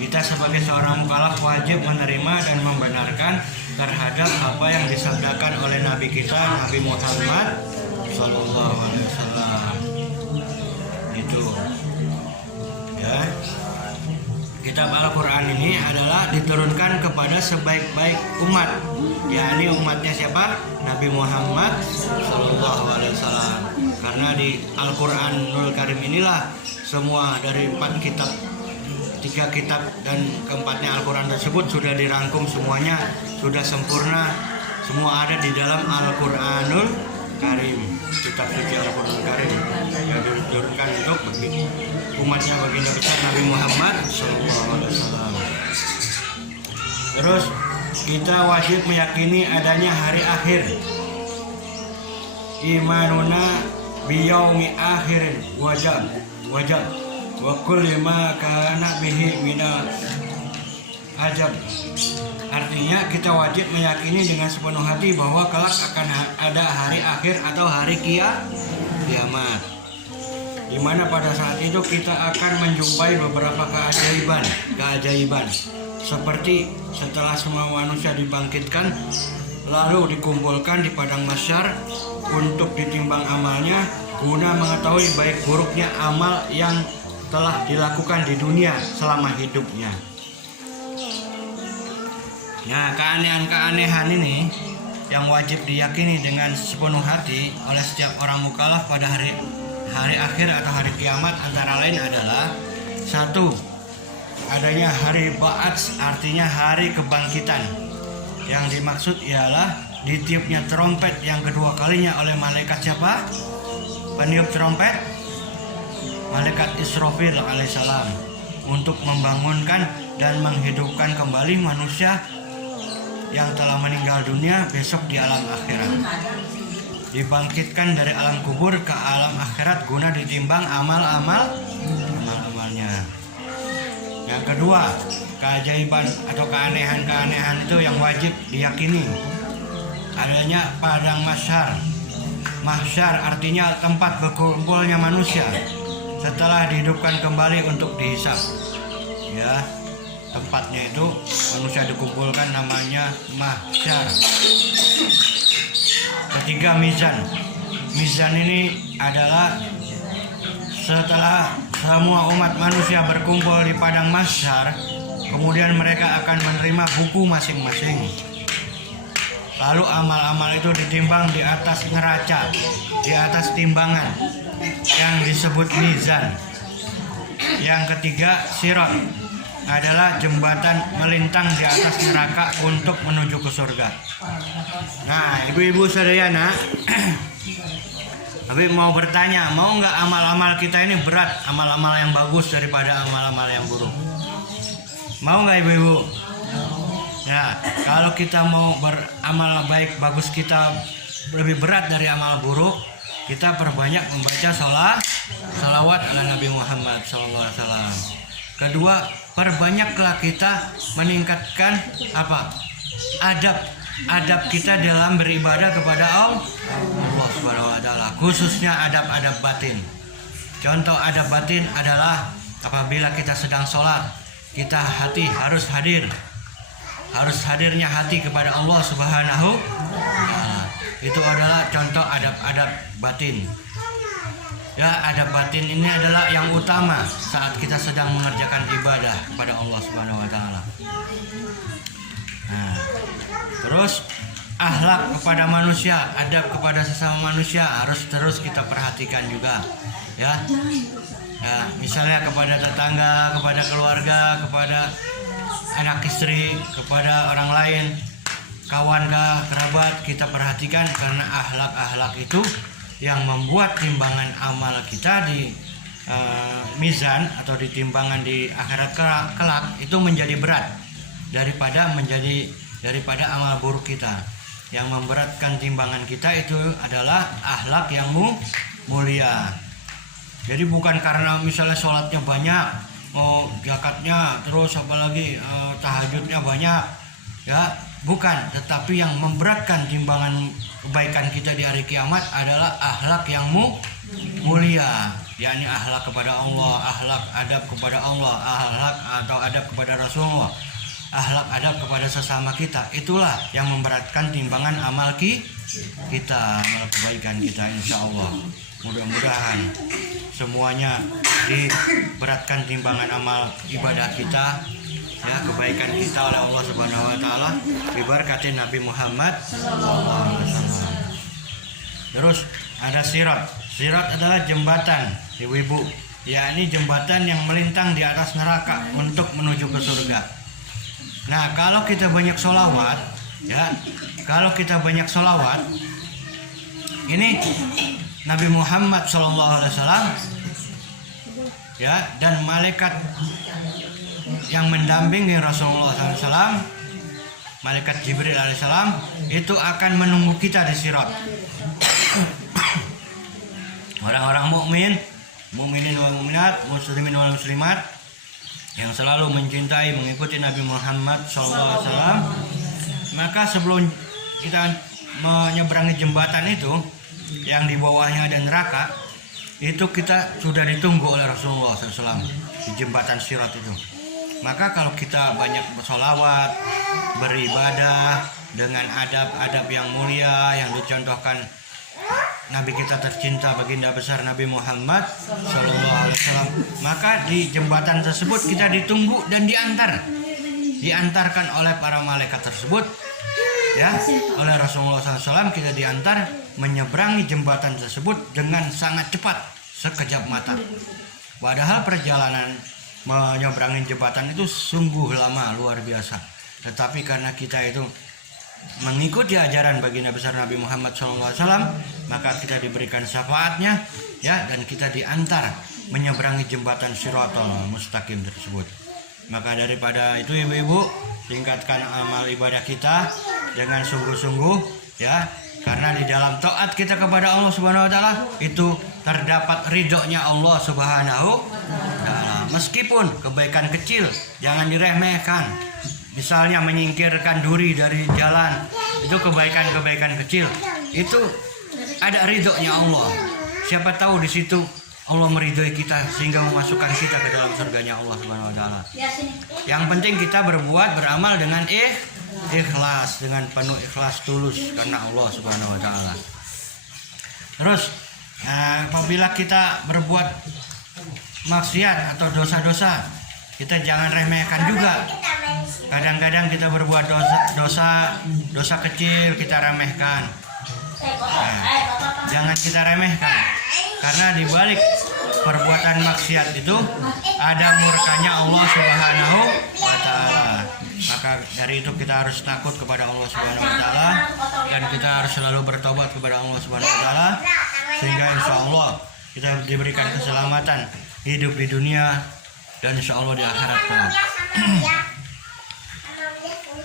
Kita sebagai seorang mukallaf wajib menerima dan membenarkan terhadap apa yang disabdakan oleh Nabi kita, Nabi Muhammad Sallallahu Alaihi Wasallam. Itu, ya. Kitab Al-Quran ini adalah diturunkan kepada sebaik-baik umat, yakni umatnya siapa? Nabi Muhammad Sallallahu Alaihi Wasallam. Karena di Al-Quranul Karim inilah semua dari 4 kitab, 3 kitab dan keempatnya Al-Quran tersebut sudah dirangkum semuanya, sudah sempurna, semua ada di dalam Al-Quranul Karim, kitab suci Al-Quranul Karim yang diturunkan untuk umatnya baginda besar Nabi Muhammad SAW. Terus kita wajib meyakini adanya hari akhir. Imanuna biyaumi akhirin wajib wa kulli ma kana bihi minal ajab. Artinya kita wajib meyakini dengan sepenuh hati bahwa kelak akan ada hari akhir atau hari kiamat, di mana pada saat itu kita akan menjumpai beberapa keajaiban seperti setelah semua manusia dibangkitkan lalu dikumpulkan di padang mahsyar untuk ditimbang amalnya guna mengetahui baik buruknya amal yang telah dilakukan di dunia selama hidupnya. Nah, keanehan-keanehan ini yang wajib diyakini dengan sepenuh hati oleh setiap orang mukallaf pada hari akhir atau hari kiamat antara lain adalah: 1. Adanya hari Ba'ats, artinya hari kebangkitan. Yang dimaksud ialah ditiupnya trompet yang kedua kalinya oleh malaikat siapa? Peniup trompet? Malaikat Israfil alaihissalam, untuk membangunkan dan menghidupkan kembali manusia yang telah meninggal dunia besok di alam akhirat. Dibangkitkan dari alam kubur ke alam akhirat guna ditimbang amalnya. Yang kedua, keajaiban atau keanehan-keanehan itu yang wajib diyakini. Adanya padang mahsyar. Mahsyar artinya tempat berkumpulnya manusia setelah dihidupkan kembali untuk dihisab. Ya, tempatnya itu manusia dikumpulkan namanya mahsyar. Ketiga, mizan. Mizan ini adalah setelah semua umat manusia berkumpul di padang mahsyar, kemudian mereka akan menerima buku masing-masing. Lalu amal-amal itu ditimbang di atas neraca, di atas timbangan yang disebut mizan. Yang ketiga, sirat adalah jembatan melintang di atas neraka untuk menuju ke surga. Nah, ibu-ibu sadayana, tapi mau bertanya, mau nggak amal-amal kita ini berat, amal-amal yang bagus daripada amal-amal yang buruk? Mau nggak ibu-ibu? Ya, kalau kita mau beramal baik bagus kita lebih berat dari amal buruk, kita perbanyak membaca salawat ala Nabi Muhammad SAW. Kedua, perbanyaklah kita meningkatkan adab kita dalam beribadah kepada Allah Subhanahu wa taala, khususnya adab-adab batin. Contoh adab batin adalah apabila kita sedang sholat, kita hati harus hadirnya hati kepada Allah Subhanahu wa taala. Itu adalah contoh adab-adab batin. Ya, adab batin ini adalah yang utama saat kita sedang mengerjakan ibadah kepada Allah Subhanahu wa taala. Nah, terus akhlak kepada manusia, adab kepada sesama manusia harus terus kita perhatikan juga, ya. Ya, misalnya kepada tetangga, kepada keluarga, kepada anak istri, kepada orang lain, kawan kerabat, kita perhatikan karena akhlak-akhlak itu yang membuat timbangan amal kita di mizan atau di timbangan di akhirat kelak itu menjadi berat daripada amal buruk kita. Yang memberatkan timbangan kita itu adalah akhlak yang mulia. Jadi bukan karena misalnya sholatnya banyak, zakatnya, terus apalagi tahajudnya banyak, ya, bukan. Tetapi yang memberatkan timbangan kebaikan kita di hari kiamat adalah akhlak yang mulia, yakni akhlak kepada Allah, akhlak adab kepada Allah, akhlak atau adab kepada Rasulullah, akhlak adab kepada sesama kita, itulah yang memberatkan timbangan amal kita, amal kebaikan kita, insya Allah. Mudah-mudahan semuanya diberatkan timbangan amal ibadah kita, ya, kebaikan kita oleh Allah Subhanahu wa taala diberkati Nabi Muhammad sallallahu alaihi wasallam. Terus ada sirat. Sirat adalah jembatan, ibu-ibu, yakni jembatan yang melintang di atas neraka untuk menuju ke surga. Nah, kalau kita banyak sholawat, ya, ini Nabi Muhammad SAW, ya, dan malaikat yang mendampingi Rasulullah SAW, malaikat Jibril alaihissalam, itu akan menunggu kita di sirat. Orang-orang mukminin wal mukminat, muslimin wal muslimat yang selalu mencintai mengikuti Nabi Muhammad SAW, maka sebelum kita menyeberangi jembatan itu yang di bawahnya ada neraka, itu kita sudah ditunggu oleh Rasulullah SAW di jembatan sirat itu. Maka kalau kita banyak bersolawat, beribadah dengan adab-adab yang mulia yang dicontohkan Nabi kita tercinta baginda besar Nabi Muhammad SAW, maka di jembatan tersebut kita ditunggu dan diantarkan oleh para malaikat tersebut, ya, oleh Rasulullah SAW kita diantar menyeberangi jembatan tersebut dengan sangat cepat, sekejap mata. Padahal perjalanan menyeberangi jembatan itu sungguh lama, luar biasa. Tetapi karena kita itu mengikuti ajaran baginda besar Nabi Muhammad SAW, maka kita diberikan syafaatnya, ya, dan kita diantar menyeberangi jembatan Shiratal Mustaqim tersebut. Maka daripada itu, ibu-ibu, tingkatkan amal ibadah kita dengan sungguh-sungguh, ya, karena di dalam taat kita kepada Allah Subhanahu wa taala itu terdapat ridhonya Allah Subhanahu wa taala. Meskipun kebaikan kecil jangan diremehkan. Misalnya menyingkirkan duri dari jalan, itu kebaikan-kebaikan kecil, itu ada ridhonya Allah. Siapa tahu di situ Allah meridhoi kita sehingga memasukkan kita ke dalam surganya Allah Subhanahu wa taala. Yang penting kita beramal dengan ikhlas, dengan penuh ikhlas tulus karena Allah Subhanahu wa taala. Terus apabila kita berbuat maksiat atau dosa-dosa, kita jangan remehkan juga. Kadang-kadang kita berbuat dosa kecil kita remehkan. Jangan kita remehkan, karena di balik perbuatan maksiat itu ada murkanya Allah Subhanahu wa taala. Maka dari itu kita harus takut kepada Allah Subhanahu wa taala, dan kita harus selalu bertobat kepada Allah Subhanahu wa taala, sehingga insya Allah kita diberikan keselamatan hidup di dunia dan insya Allah di akhirat kelak.